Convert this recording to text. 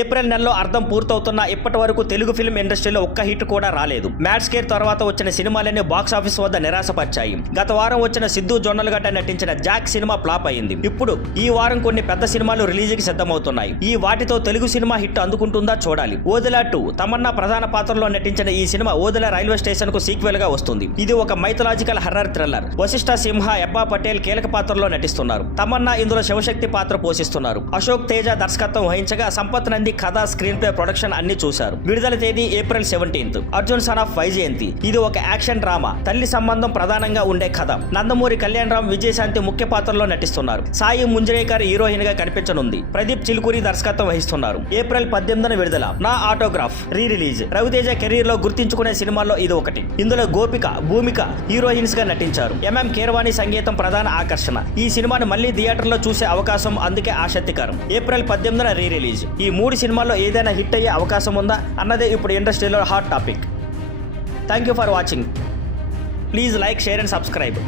April నెలలో అర్థం పూర్తవుతున్న ఇప్పటి వరకు తెలుగు ఫిల్మ్ ఇండస్ట్రీలో ఒక్క హిట్ కూడా రాలేదు. మ్యాడ్ స్కేర్ తర్వాత వచ్చిన సినిమాలన్నీ బాక్స్ ఆఫీస్ వద్ద నిరాశపరిచాయి. గత వారం వచ్చిన సిద్ధు జొన్నలగడ్డ నటించిన జాక్ సినిమా ఫ్లాప్ అయింది. ఇప్పుడు ఈ వారం కొన్ని పెద్ద సినిమాలు రిలీజ్ కి సిద్ధమవుతున్నాయి. ఈ వాటితో తెలుగు సినిమా హిట్ అందుకుంటుందా చూడాలి. ఓదెలా 2 తమన్నా ప్రధాన పాత్రలో నటించిన ఈ సినిమా ఓదెలా రైల్వే స్టేషన్ కు సీక్వెల్ గా వస్తుంది. ఇది ఒక మైథలాజికల్ హర్రర్ థ్రిల్లర్. వశిష్ఠ సింహ, ఎబ్బా పటేల్ కీలక పాత్రలో నటిస్తున్నారు. తమన్నా ఇందులో శివశక్తి పాత్ర పోషిస్తున్నారు. అశోక్ తేజ దర్శకత్వం వహించగా సంపత్ నంది కథ, స్క్రీన్ ప్లే, ప్రొడక్షన్ అన్ని చూశారు. విడుదల తేదీ April 17. Arjun son of Vyjayanthi. ఇది ఒక యాక్షన్ డ్రామా. తల్లి సంబంధం ప్రధానంగా ఉండే కథ. నందమూరి కళ్యాణ్ రామ్, విజయశాంతి ముఖ్య పాత్రల్లో నటిస్తున్నారు. సాయి ముంజరేకర్ హీరోయిన్ గా కనిపించనుంది. ప్రదీప్ చిలుకూరి దర్శకత్వం వహిస్తున్నారు. ఏప్రిల్ 18 విడుదల. నా autograph re release. Ravi Teja career లో గుర్తించుకునే సినిమాల్లో ఇది ఒకటి. ఇందులో గోపిక, భూమిక హీరోయిన్స్ గా నటించారు. ఎంఎం కీరవాణి సంగీతం ప్రధాన ఆకర్షణ. ఈ సినిమాను మళ్లీ థియేటర్లో చూసే అవకాశం అందుకే ఆసక్తికరం. April 18 re release. ఈ 3 సినిమాల్లో ఏదైనా హిట్ అయ్యే అవకాశం ఉందా అన్నదే ఇప్పుడు ఇండస్ట్రీలో hot topic. Thank you for watching. Please like, share and subscribe.